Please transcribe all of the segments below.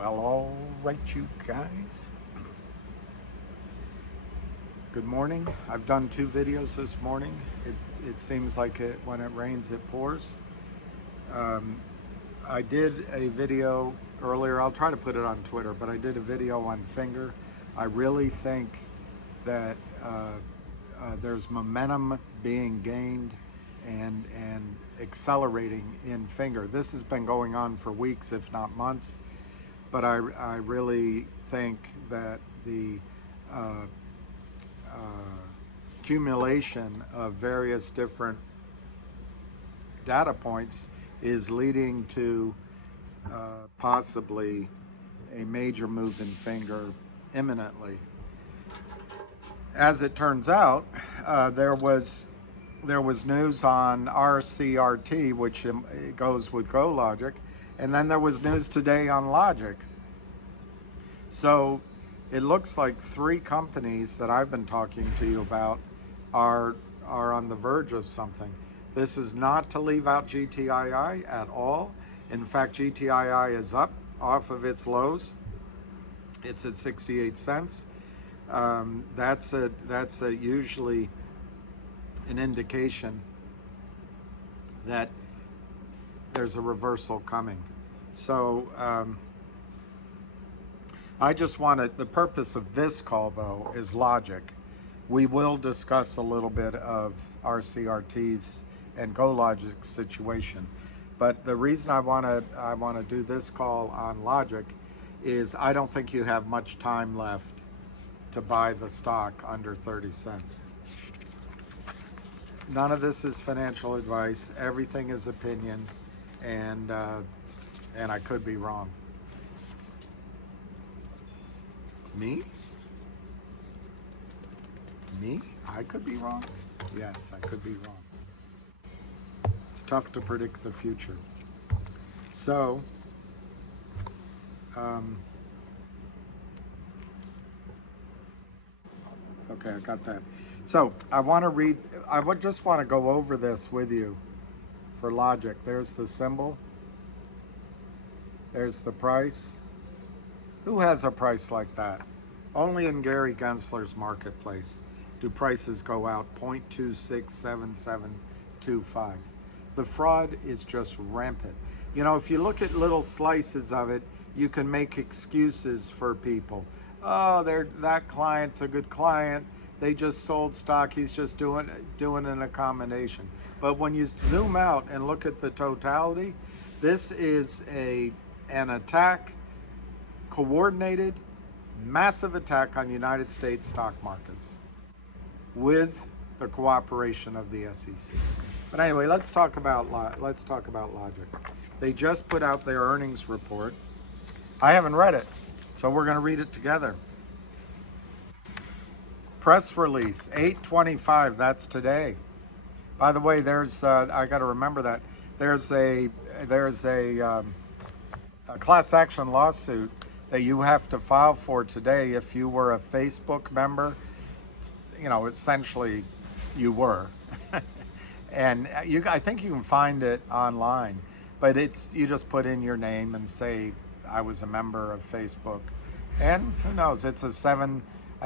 Well, all right, you guys. Good morning. I've done 2 videos this morning. It seems like when it rains, it pours. I did a video earlier. I'll try to put it on Twitter, but I did a video on Finger. I really think that there's momentum being gained and accelerating in Finger. This has been going on for weeks, if not months. But I really think that the accumulation of various different data points is leading to possibly a major move in Finger imminently. As it turns out, there was news on RCRT, which goes with GoLogic, and then there was news today on Logic. So it looks like 3 companies that I've been talking to you about are on the verge of something. This is not to leave out GTII at all. In fact, GTII is up off of its lows. It's at 68 cents. That's usually an indication that there's a reversal coming. So I just wanted, the purpose of this call though is Logic. We will discuss a little bit of RCRT's and GoLogic's situation. But the reason I want to do this call on Logic is I don't think you have much time left to buy the stock under 30 cents. None of this is financial advice. Everything is opinion, and I could be wrong. Me? I could be wrong? Yes, I could be wrong. It's tough to predict the future. So, okay, I got that. So I just want to go over this with you for Logic. There's the symbol. There's the price. Who has a price like that? Only in Gary Gensler's marketplace do prices go out 0.267725. The fraud is just rampant. You know, if you look at little slices of it, you can make excuses for people. Oh, that client's a good client. They just sold stock. He's just doing an accommodation. But when you zoom out and look at the totality, this is an attack, coordinated, massive attack on United States stock markets with the cooperation of the SEC. But anyway, let's talk about Logic. They just put out their earnings report. I haven't read it, so we're going to read it together. Press release 8/25. That's today. By the way, there's I got to remember that there's a class action lawsuit that you have to file for today if you were a Facebook member. You know, essentially, you were, and I think you can find it online. But you just put in your name and say I was a member of Facebook, and who knows? I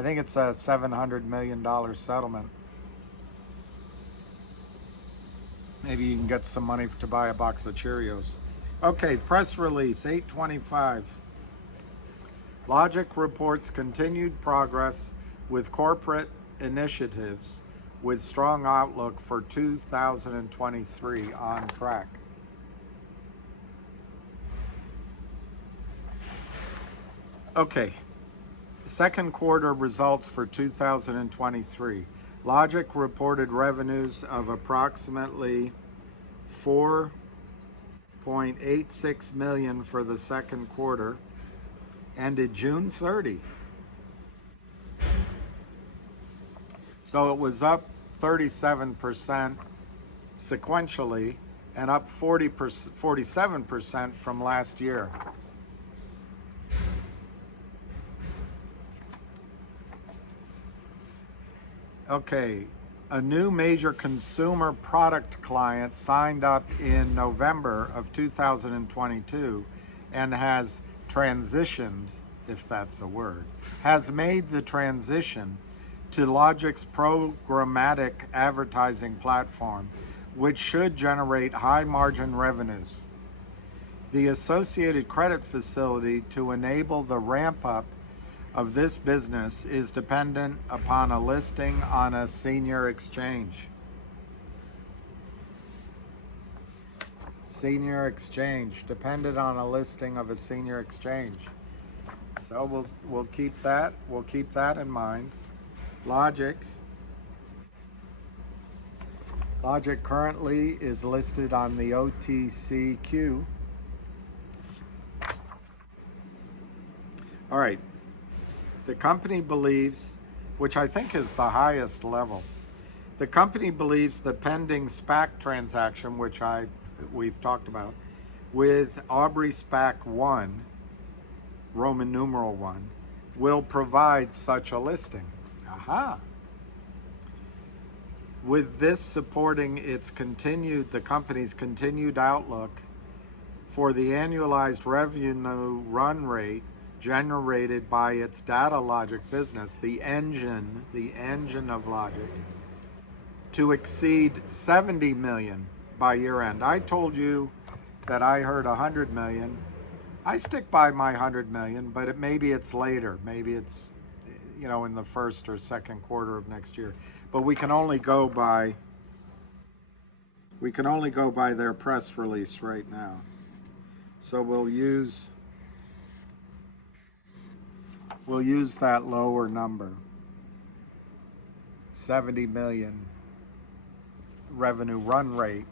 think it's a $700 million settlement. Maybe you can get some money to buy a box of Cheerios. Okay, press release 8/25. Logic reports continued progress with corporate initiatives with strong outlook for 2023 on track. Okay, second quarter results for 2023. Logic reported revenues of approximately $4.86 million for the second quarter, ended June 30. So it was up 37% sequentially and up 47% from last year. Okay, a new major consumer product client signed up in November of 2022 and has transitioned, if that's a word, has made the transition to Logic's programmatic advertising platform, which should generate high margin revenues. The associated credit facility to enable the ramp up of this business is dependent upon a listing on a senior exchange. Senior exchange, dependent on a listing of a senior exchange. So we'll keep that in mind. Logic currently is listed on the OTCQ. All right. The company believes, which I think is the highest level, the company believes the pending SPAC transaction, which we've talked about, with Aubrey SPAC 1, Roman numeral 1, will provide such a listing. Aha. With this supporting the company's continued outlook for the annualized revenue run rate generated by its data logic business, the engine of Logic, to exceed 70 million by year end. I told you that I heard 100 million. I stick by my 100 million, but maybe it's later. Maybe it's, in the first or second quarter of next year. But we can only go by their press release right now. So we'll use that lower number, 70 million revenue run rate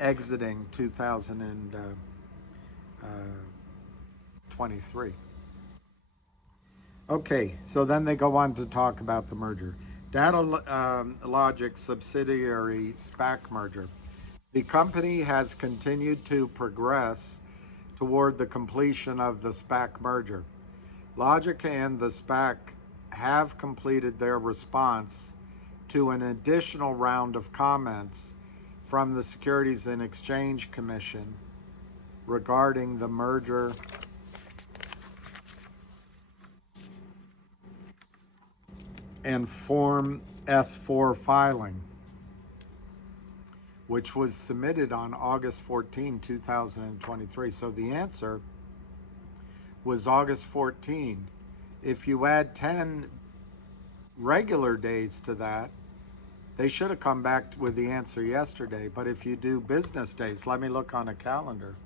exiting 2023. Okay, so then they go on to talk about the merger. Data Logic subsidiary SPAC merger. The company has continued to progress toward the completion of the SPAC merger. Logic and the SPAC have completed their response to an additional round of comments from the Securities and Exchange Commission regarding the merger and Form S-4 filing, which was submitted on August 14, 2023. So the answer was August 14. If you add 10 regular days to that, they should have come back with the answer yesterday. But if you do business days, let me look on a calendar.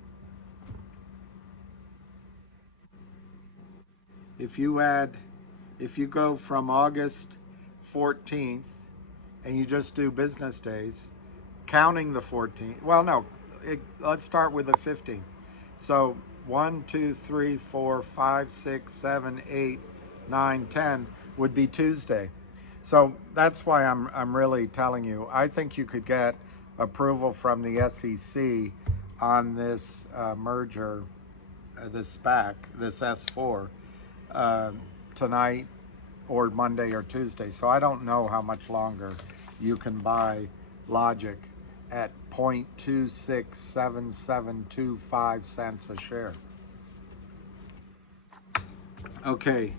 If you go from August 14th and you just do business days, counting the 14th, let's start with the 15th. So 1, 2, 3, 4, 5, 6, 7, 8, 9, 10 would be Tuesday. So that's why I'm really telling you, I think you could get approval from the SEC on this merger, this SPAC, this S4, tonight or Monday or Tuesday. So I don't know how much longer you can buy Logic at 0.267725 cents a share. Okay.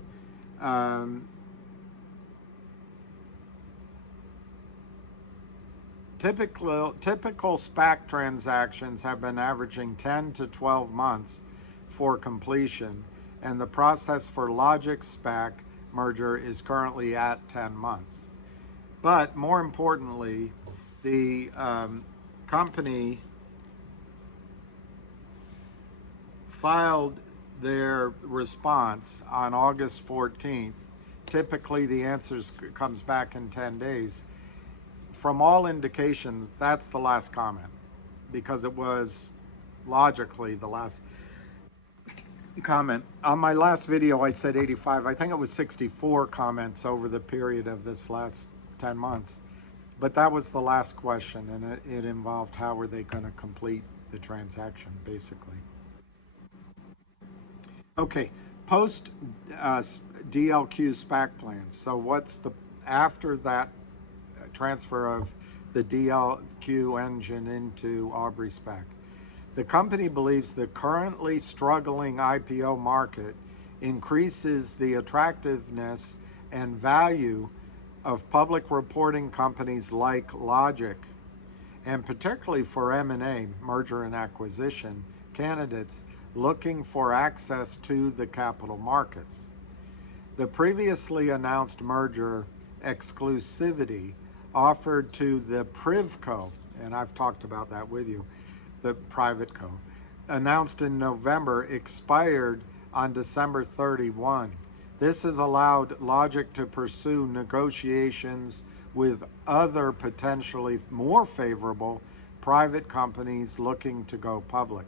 Typical SPAC transactions have been averaging 10 to 12 months for completion, and the process for Logic SPAC merger is currently at 10 months. But more importantly, the company filed their response on August 14th. Typically, the answers comes back in 10 days. From all indications, that's the last comment, because it was logically the last comment. On my last video, I said 85. I think it was 64 comments over the period of this last 10 months. But that was the last question, and it involved how were they going to complete the transaction, basically. Okay, post DLQ SPAC plans. So what's after that transfer of the DLQ engine into Aubrey SPAC? The company believes the currently struggling IPO market increases the attractiveness and value of public reporting companies like Logic, and particularly for M&A, merger and acquisition, candidates looking for access to the capital markets. The previously announced merger exclusivity offered to the PrivCo, and I've talked about that with you, the private co, announced in November, expired on December 31. This has allowed Logic to pursue negotiations with other potentially more favorable private companies looking to go public.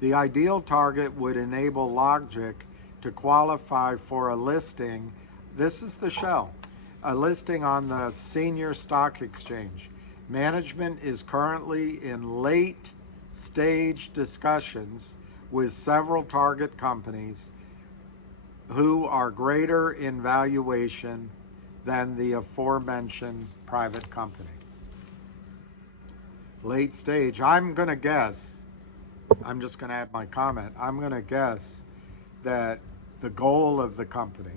The ideal target would enable Logic to qualify for a listing. This is the shell, a listing on the senior stock exchange. Management is currently in late stage discussions with several target companies who are greater in valuation than the aforementioned private company. Late stage, I'm going to guess, I'm just going to add my comment, I'm going to guess that the goal of the company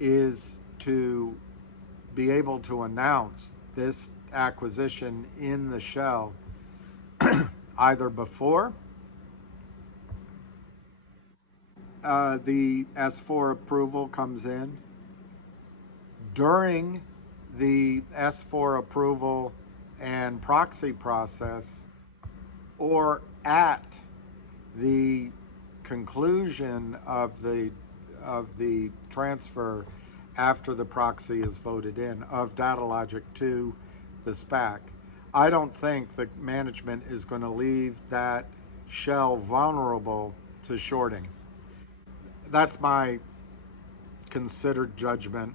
is to be able to announce this acquisition in the shell either before the S4 approval comes in, during the S4 approval and proxy process, or at the conclusion of the transfer after the proxy is voted in of Datalogic to the SPAC. I don't think the management is going to leave that shell vulnerable to shorting. That's my considered judgment,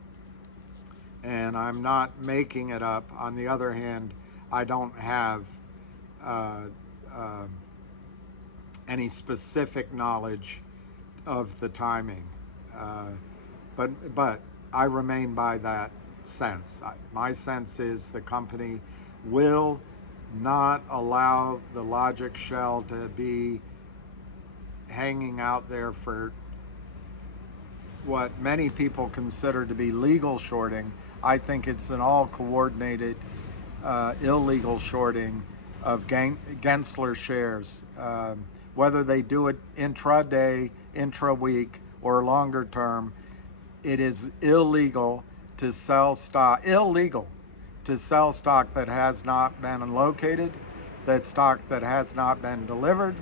and I'm not making it up. On the other hand, I don't have any specific knowledge of the timing, but I remain by that sense. My sense is the company will not allow the Logic shell to be hanging out there for what many people consider to be legal shorting. I think it's an all coordinated illegal shorting of Gensler shares. Whether they do it intraday, intra-week, or longer term, it is illegal to sell stock, that has not been located, that stock that has not been delivered,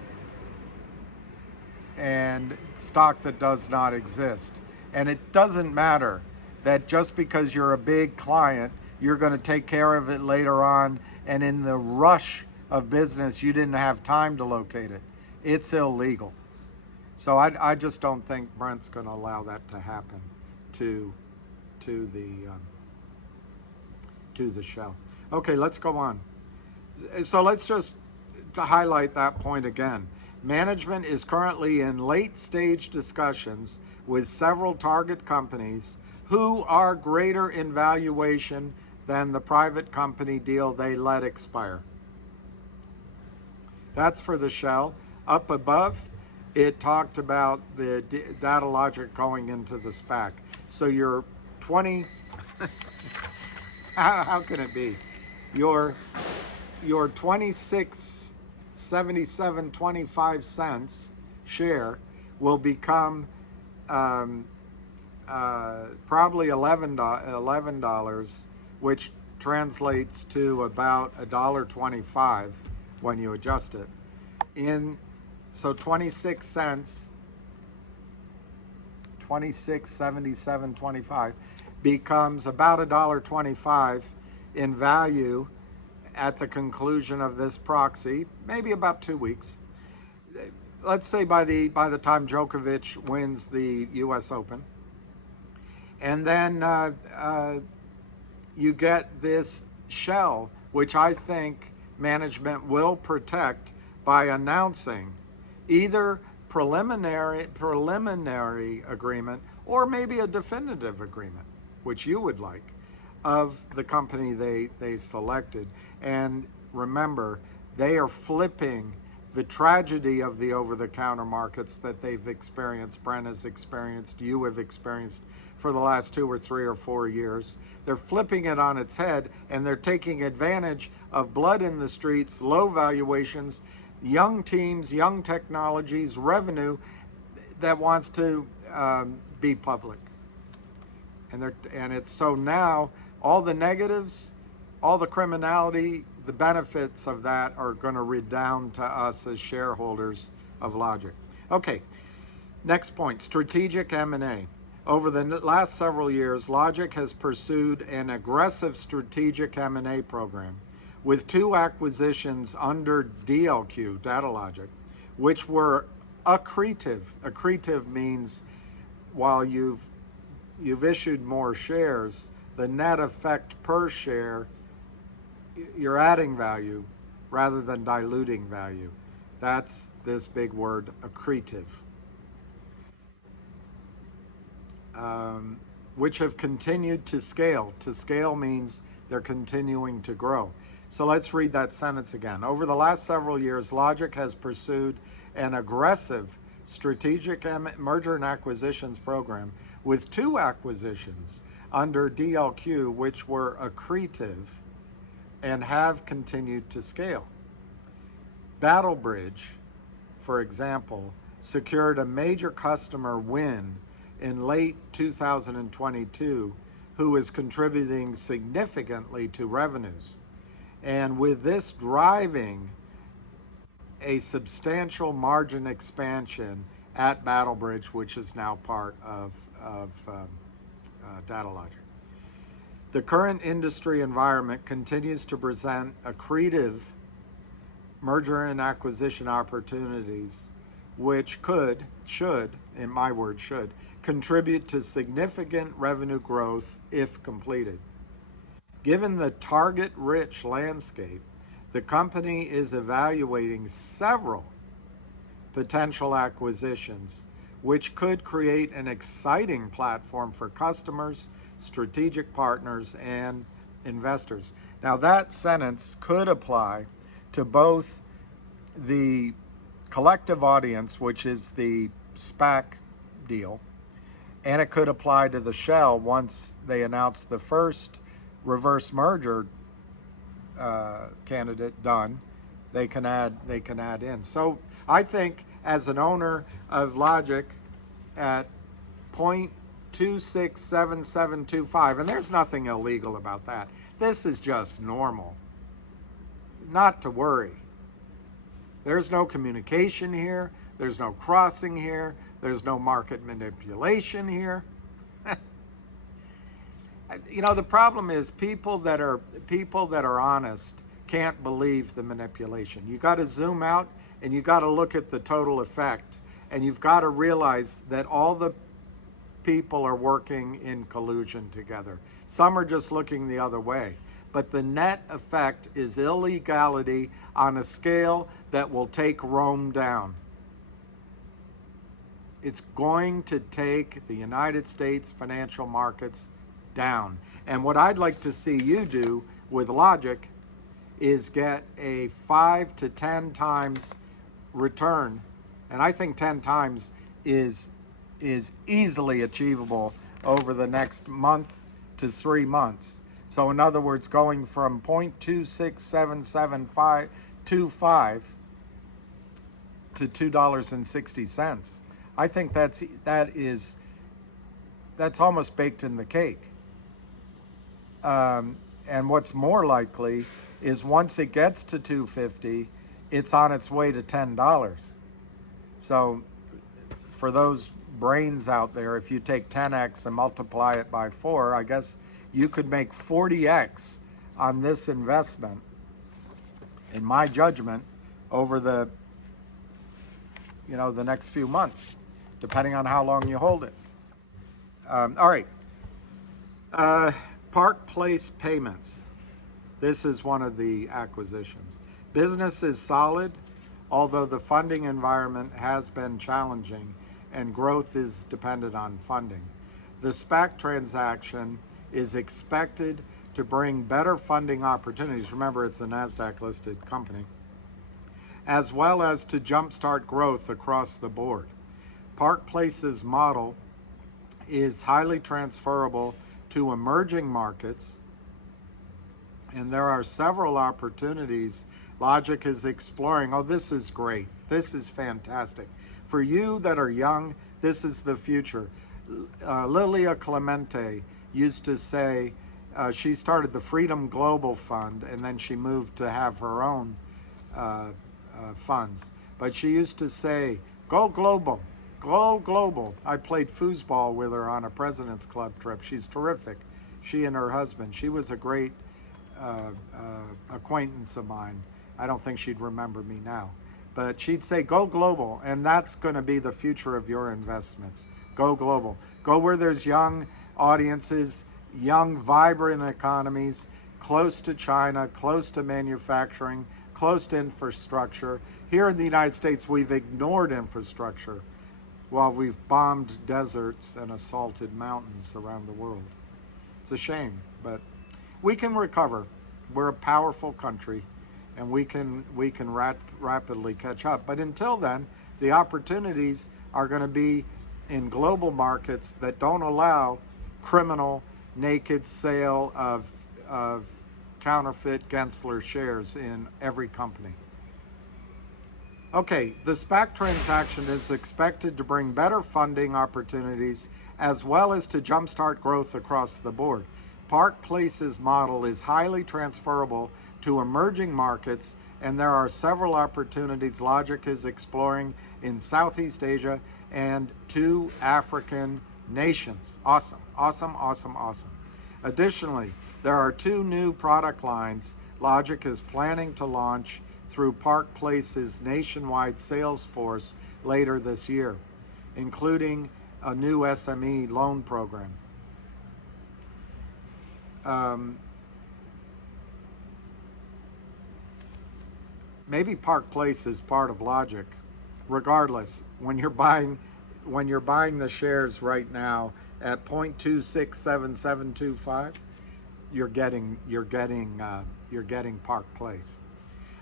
and stock that does not exist. And it doesn't matter that just because you're a big client, you're going to take care of it later on, and in the rush of business, you didn't have time to locate it. It's illegal. So I just don't think Brent's going to allow that to happen to the shell. Okay, let's go on. So let's just to highlight that point again. Management is currently in late stage discussions with several target companies who are greater in valuation than the private company deal they let expire. That's for the shell. Up above, it talked about the Datalogic going into the SPAC. So your 20, how can it be? Your 26.7725 cents share will become probably $11, which translates to about $1.25 when you adjust it. So 26 cents, 26.7725 becomes about $1.25 in value at the conclusion of this proxy, maybe about 2 weeks. Let's say by the time Djokovic wins the U.S. Open, and then you get this shell, which I think management will protect by announcing either preliminary agreement or maybe a definitive agreement, which you would like, of the company they selected. And remember, they are flipping the tragedy of the over-the-counter markets that they've experienced, Brent has experienced, you have experienced for the last 2 or 3 or 4 years. They're flipping it on its head, and they're taking advantage of blood in the streets, low valuations, young teams, young technologies, revenue that wants to be public. And it's so now all the negatives, all the criminality, the benefits of that are going to redound to us as shareholders of Logic. Okay, next point, strategic M&A. Over the last several years, Logic has pursued an aggressive strategic M&A program with 2 acquisitions under DLQ, Data Logic, which were accretive. Accretive means while you've issued more shares, the net effect per share, you're adding value rather than diluting value. That's this big word, accretive. Which have continued to scale. To scale means they're continuing to grow. So let's read that sentence again. Over the last several years, Logic has pursued an aggressive strategic merger and acquisitions program with 2 acquisitions under DLQ, which were accretive and have continued to scale. Battlebridge, for example, secured a major customer win in late 2022 who is contributing significantly to revenues. And with this driving a substantial margin expansion at Battlebridge, which is now part of Data Logic. The current industry environment continues to present accretive merger and acquisition opportunities, which should, in my word, should, contribute to significant revenue growth if completed. Given the target-rich landscape, the company is evaluating several potential acquisitions, which could create an exciting platform for customers, strategic partners, and investors. Now, that sentence could apply to both the collective audience, which is the SPAC deal, and it could apply to the shell once they announce the first reverse merger candidate done. They can add in. So I think as an owner of Logic at 0.267725, and there's nothing illegal about that. This is just normal. Not to worry. There's no communication here. There's no crossing here. There's no market manipulation here. You know, the problem is people that are honest can't believe the manipulation. You got to zoom out and you got to look at the total effect, and you've got to realize that all the people are working in collusion together. Some are just looking the other way. But the net effect is illegality on a scale that will take Rome down. It's going to take the United States financial markets down. And what I'd like to see you do with Logic is get a 5 to 10 times return. And I think 10 times is easily achievable over the next month to 3 months. So in other words, going from 0.2677525 to $2.60. I think that's almost baked in the cake. And what's more likely is once it gets to $2.50, it's on its way to $10. So for those brains out there, if you take 10x and multiply it by 4, I guess you could make 40x on this investment, in my judgment, over the next few months, depending on how long you hold it. All right. Park Place Payments. This is one of the acquisitions. Business is solid, although the funding environment has been challenging and growth is dependent on funding. The SPAC transaction is expected to bring better funding opportunities. Remember, it's a NASDAQ listed company. as well as to jumpstart growth across the board. Park Place's model is highly transferable to emerging markets, and there are several opportunities Logic is exploring. Oh, this is great. This is fantastic. For you that are young, this is the future. Lilia Clemente used to say, she started the Freedom Global Fund, and then she moved to have her own funds. But she used to say, go global, go global. I played foosball with her on a President's Club trip. She's terrific. She and her husband. She was a great acquaintance of mine. I don't think she'd remember me now. But she'd say, go global, and that's going to be the future of your investments. Go global. Go where there's young audiences, young, vibrant economies, close to China, close to manufacturing, close to infrastructure. Here in the United States, we've ignored infrastructure while we've bombed deserts and assaulted mountains around the world. It's a shame, but we can recover. We're a powerful country, and we can rapidly catch up. But until then, the opportunities are going to be in global markets that don't allow criminal, naked sale of counterfeit Gensler shares in every company. Okay, the SPAC transaction is expected to bring better funding opportunities as well as to jumpstart growth across the board. Park Place's model is highly transferable to emerging markets, and there are several opportunities Logic is exploring in Southeast Asia and 2 African nations. Awesome, awesome, awesome, awesome. Additionally, there are 2 new product lines Logic is planning to launch through Park Place's nationwide sales force later this year, including a new SME loan program. Maybe Park Place is part of Logic. Regardless, when you're buying the shares right now at 0.267725, you're getting Park Place.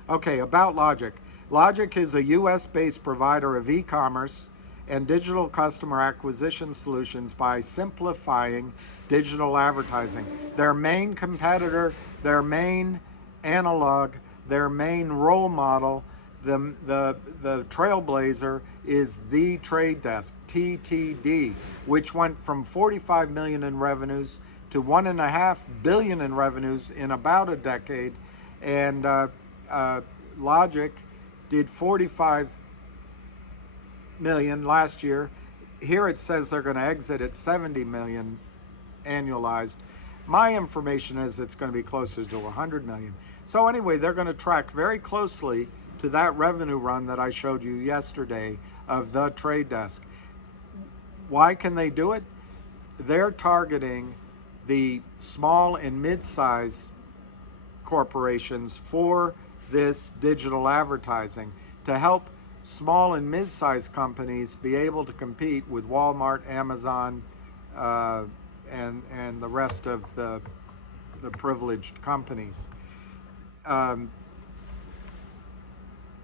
Okay, about Logic. Logic is a US-based provider of e-commerce and digital customer acquisition solutions by simplifying digital advertising. Their main competitor, their main analog, their main role model, the trailblazer is The Trade Desk, TTD, which went from 45 million in revenues to 1.5 billion in revenues in about a decade, and Logic did 45 million last year. Here it says they're going to exit at 70 million annualized. My information is it's going to be closer to 100 million. So anyway, they're going to track very closely to that revenue run that I showed you yesterday of The Trade Desk. Why can they do it? They're targeting the small and mid-size corporations for this digital advertising to help small and mid-sized companies be able to compete with Walmart, Amazon, and the rest of the privileged companies.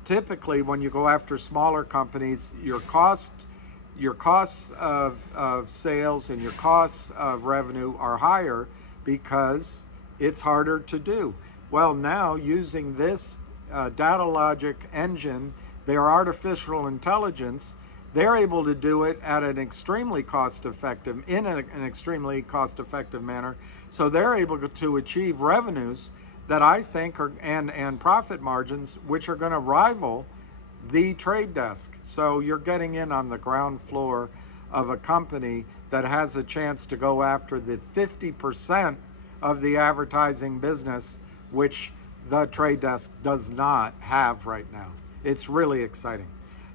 Typically, when you go after smaller companies, your costs of sales and your costs of revenue are higher because it's harder to do. Well, now using this data logic engine, their artificial intelligence, they're able to do it at an extremely cost-effective manner. So they're able to achieve revenues that I think are and profit margins which are going to rival The Trade Desk. So you're getting in on the ground floor of a company that has a chance to go after the 50% of the advertising business, which The Trade Desk does not have right now. It's really exciting.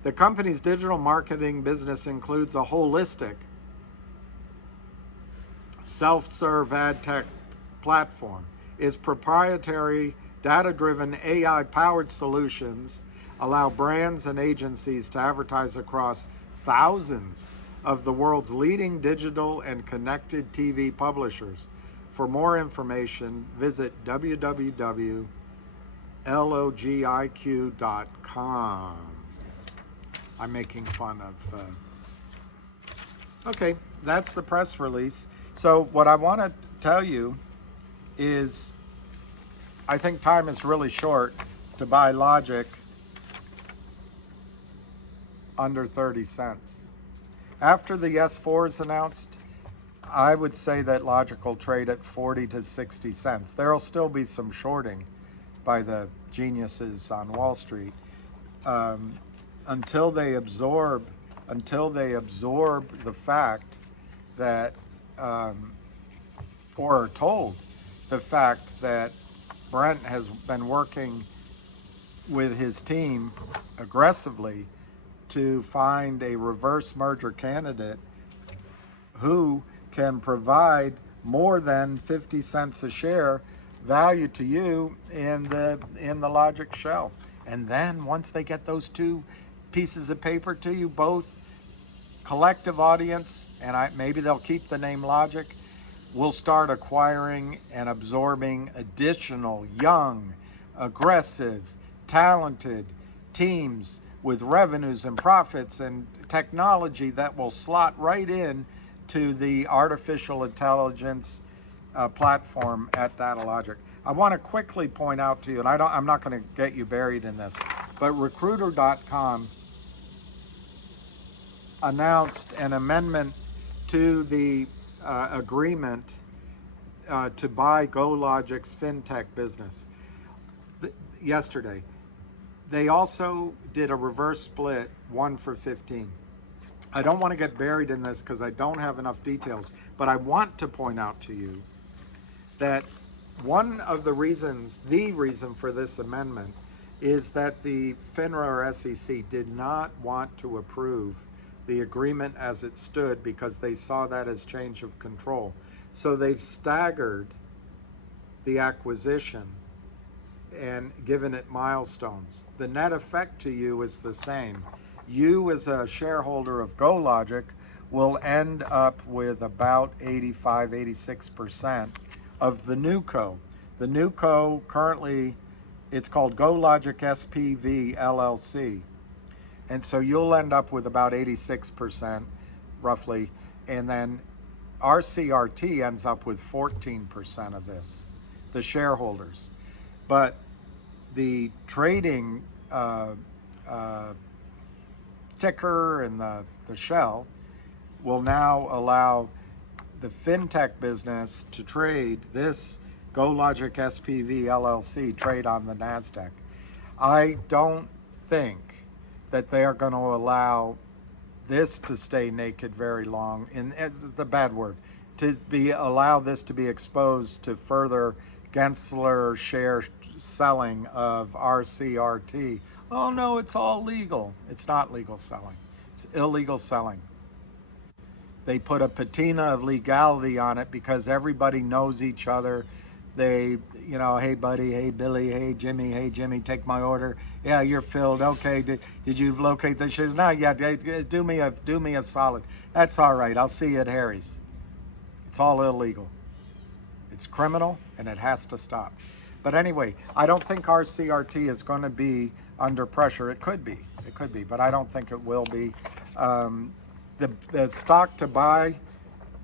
The company's digital marketing business includes a holistic self-serve ad tech platform. Its proprietary, data-driven, AI-powered solutions allow brands and agencies to advertise across thousands of the world's leading digital and connected TV publishers. For more information, visit www.lgiq LOGIQ.com. I'm making fun of. Okay, that's the press release. So what I want to tell you is I think time is really short to buy Logic under 30 cents. After the S4 is announced, I would say that Logic will trade at 40 to 60 cents. There will still be some shorting by the geniuses on Wall Street until they absorb the fact that, or are told the fact that Brent has been working with his team aggressively to find a reverse merger candidate who can provide more than 50 cents a share value to you in the Logic shell. And then once they get those two pieces of paper to you, both collective audience, and maybe they'll keep the name Logic, will start acquiring and absorbing additional young, aggressive, talented teams with revenues and profits and technology that will slot right in to the artificial intelligence platform at Datalogic. I want to quickly point out to you, and I'm not going to get you buried in this, but Recruiter.com announced an amendment to the agreement to buy GoLogic's fintech business yesterday. They also did a reverse split, 1-for-15. I don't want to get buried in this because I don't have enough details, but I want to point out to you that one of the reasons, the reason for this amendment is that the FINRA or SEC did not want to approve the agreement as it stood because they saw that as change of control. So they've staggered the acquisition and given it milestones. The net effect to you is the same. You as a shareholder of GoLogic will end up with about 85, 86% of the new co. The new co currently, it's called GoLogic SPV LLC. And so you'll end up with about 86% roughly. And then RCRT ends up with 14% of this, the shareholders. But the trading ticker and the shell will now allow the fintech business to trade this GoLogic SPV LLC trade on the NASDAQ. I don't think that they are going to allow this to stay naked very long, in the bad word, allow this to be exposed to further Gensler share selling of RCRT. Oh no, it's all legal. It's not legal selling. It's illegal selling. They put a patina of legality on it because everybody knows each other. They, hey buddy, hey Billy, hey Jimmy, take my order. Yeah, you're filled. Okay, did you locate the shares? No, yeah, do me a solid. That's all right. I'll see you at Harry's. It's all illegal. It's criminal and it has to stop. But anyway, I don't think RCRT is going to be under pressure. It could be, but I don't think it will be. The stock to buy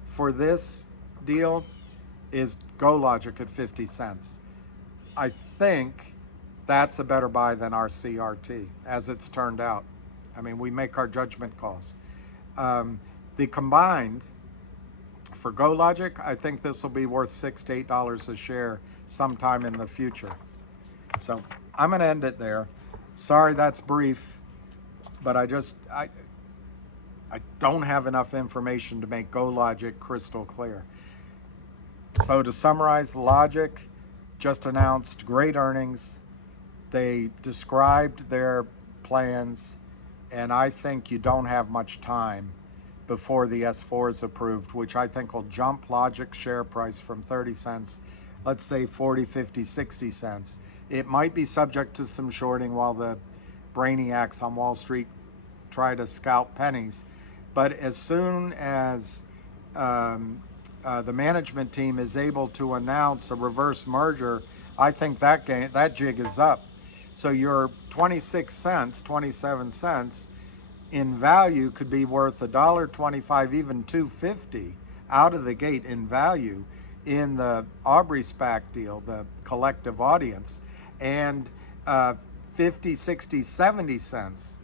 for this deal is GoLogic at 50 cents. I think that's a better buy than RCRT, as it's turned out. I mean, we make our judgment calls. The combined for GoLogic, I think this will be worth $6 to $8 a share sometime in the future. So I'm going to end it there. Sorry that's brief, but I don't have enough information to make GoLogic crystal clear. So to summarize, Logic just announced great earnings. They described their plans, and I think you don't have much time before the S4 is approved, which I think will jump Logic's share price from 30 cents, let's say 40, 50, 60 cents. It might be subject to some shorting while the brainiacs on Wall Street try to scalp pennies. But as soon as the management team is able to announce a reverse merger I think that jig is up. So your 26 cents, 27 cents in value could be worth $1.25, even $2.50 out of the gate in value in the Aubrey SPAC deal, the collective audience, and 50, 60, 70 cents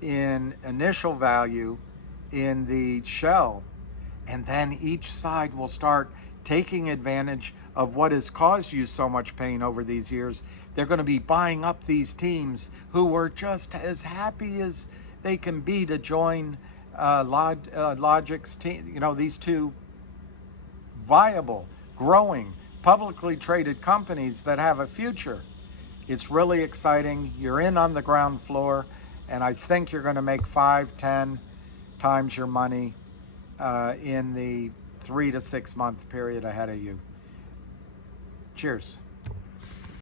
in initial value in the shell. And then each side will start taking advantage of what has caused you so much pain over these years. They're going to be buying up these teams who were just as happy as they can be to join Logic's team. You know, these two viable, growing, publicly traded companies that have a future. It's really exciting. You're in on the ground floor, and I think you're going to make 5, 10 times your money in the 3 to 6 month period ahead of you. Cheers.